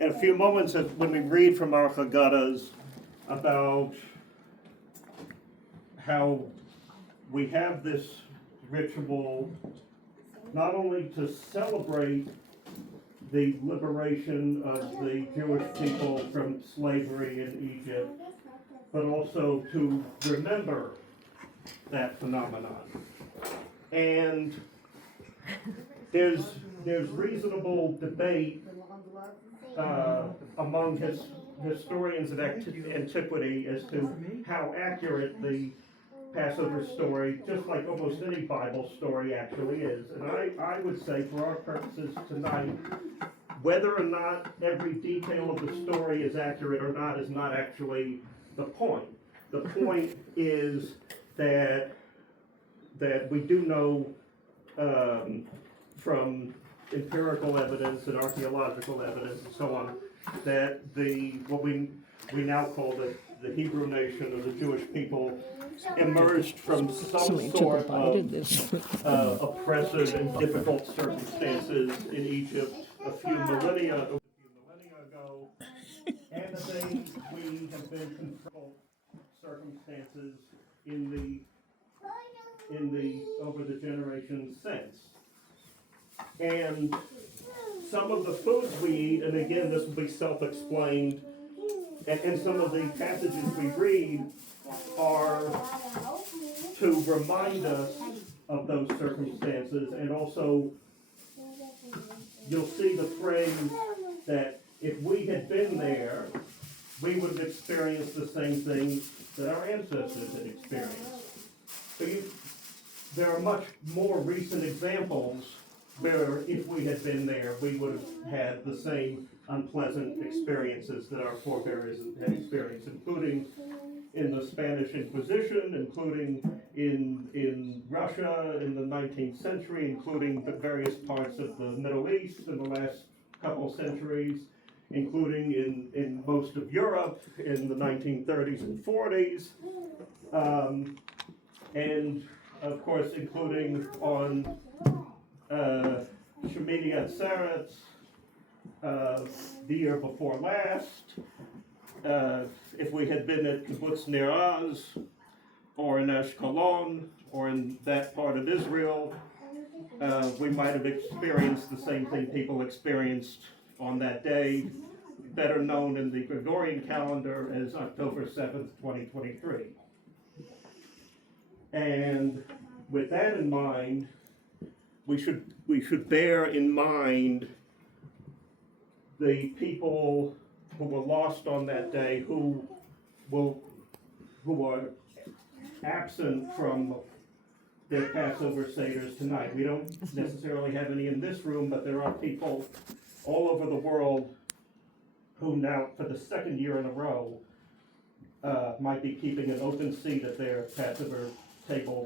in a few moments when we read from our Haggadahs about how we have this ritual not only to celebrate the liberation of the Jewish people from slavery in Egypt, but also to remember that phenomenon. And there's reasonable debate among historians of antiquity as to how accurate the Passover story, just like almost any Bible story, actually is. And I would say, for our purposes tonight, whether or not every detail of the story is accurate or not is not actually the point. The point is that we do know from empirical evidence and archaeological evidence and so on that what we now call the Hebrew nation or the Jewish people emerged from some sort of oppressive and difficult circumstances in Egypt a few millennia ago, and that we have been confronted circumstances in the over the generations since. And some of the foods we eat, and again this will be self-explained, and some of the passages we read are to remind us of those circumstances, and also you'll see the phrase that if we had been there, we would have experienced the same things that our ancestors had experienced. So there are much more recent examples where if we had been there, we would have had the same unpleasant experiences that our forebears had experienced, including in the Spanish Inquisition, including in Russia in the 19th century, including the various parts of the Middle East in the last couple centuries, including in most of Europe in the 1930s and 40s, and of course including on Shemini Atzeret, the year before last. If we had been at Kibbutz Nir Oz, or in Ashkelon, or in that part of Israel, we might have experienced the same thing people experienced on that day, better known in the Gregorian calendar as October 7th, 2023. And with that in mind, we should bear in mind the people who were lost on that day, who are absent from their Passover Seders tonight. We don't necessarily have any in this room, but there are people all over the world who now, for the second year in a row, might be keeping an open seat at their Passover table